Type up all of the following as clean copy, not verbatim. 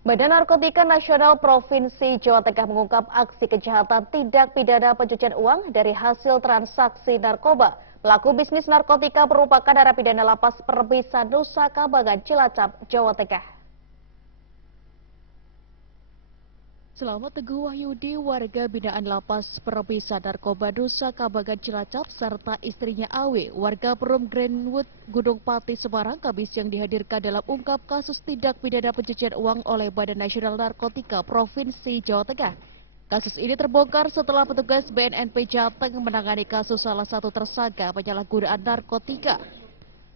Badan Narkotika Nasional Provinsi Jawa Tengah mengungkap aksi kejahatan tindak pidana pencucian uang dari hasil transaksi narkoba. Pelaku bisnis narkotika merupakan narapidana Lapas Permisan Nusa Kambangan, Cilacap, Jawa Tengah. Selamat Teguh Wahyudi, warga binaan Lapas Permisan Narkoba Nusa Kambangan, Cilacap, serta istrinya Awe, warga Perum Greenwood, Gunung Pati, Semarang, Kamis yang dihadirkan dalam ungkap kasus tindak pidana pencucian uang oleh Badan Nasional Narkotika Provinsi Jawa Tengah. Kasus ini terbongkar setelah petugas BNNP Jateng menangani kasus salah satu tersangka penyalahgunaan narkotika.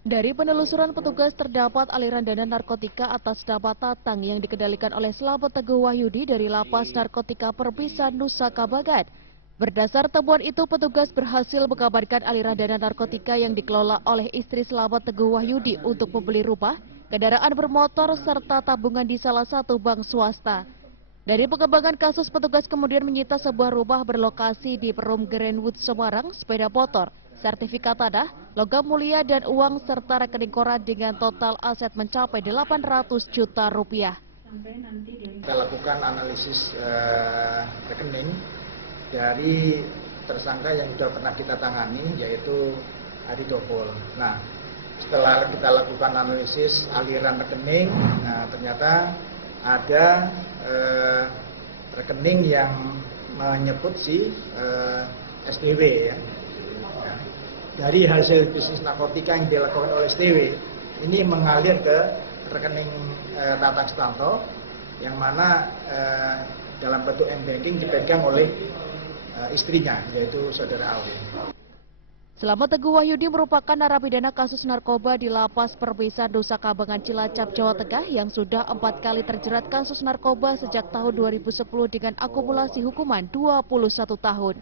Dari penelusuran petugas terdapat aliran dana narkotika atas nama Tatang yang dikendalikan oleh Slamet Teguh Wahyudi dari Lapas Narkotika Permisan Nusa Kambangan. Berdasar temuan itu, petugas berhasil mengamankan aliran dana narkotika yang dikelola oleh istri Slamet Teguh Wahyudi untuk membeli rumah, kendaraan bermotor, serta tabungan di salah satu bank swasta. Dari pengembangan kasus, petugas kemudian menyita sebuah rumah berlokasi di Perum Greenwood, Semarang, sepeda motor, sertifikat tanah, logam mulia, dan uang serta rekening koran dengan total aset mencapai 800 juta rupiah. Kita lakukan analisis rekening dari tersangka yang sudah pernah kita tangani, yaitu Adi Topol. Nah, setelah kita lakukan analisis aliran rekening, ternyata ada rekening yang menyebut si STW ya. Dari hasil bisnis narkotika yang dilakukan oleh STW ini mengalir ke rekening Tatang Sutanto yang mana dalam bentuk m-banking dipegang oleh istrinya, yaitu saudara Awe. Slamet Teguh Wahyudi merupakan narapidana kasus narkoba di Lapas Permisan Nusa Kambangan, Cilacap, Jawa Tengah yang sudah 4 kali terjerat kasus narkoba sejak tahun 2010 dengan akumulasi hukuman 21 tahun.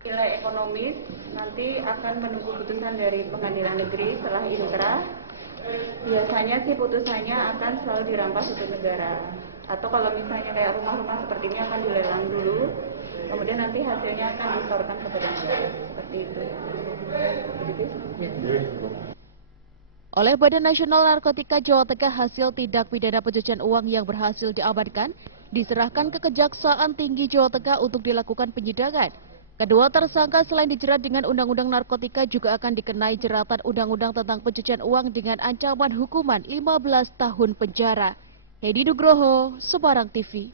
Nilai ekonomis nanti akan menunggu putusan dari Pengadilan Negeri setelah inkrah. Biasanya sih putusannya akan selalu dirampas untuk negara. Atau kalau misalnya kayak rumah-rumah seperti ini akan dilelang dulu, kemudian nanti hasilnya akan disetorkan kepada negara. Seperti itu. Oleh Badan Nasional Narkotika Jawa Tengah, hasil tindak pidana pencucian uang yang berhasil diamankan diserahkan ke Kejaksaan Tinggi Jawa Tengah untuk dilakukan penyidangan. Kedua tersangka selain dijerat dengan Undang-Undang Narkotika juga akan dikenai jeratan Undang-Undang tentang pencucian uang dengan ancaman hukuman 15 tahun penjara. Hedi Nugroho, Semarang TV.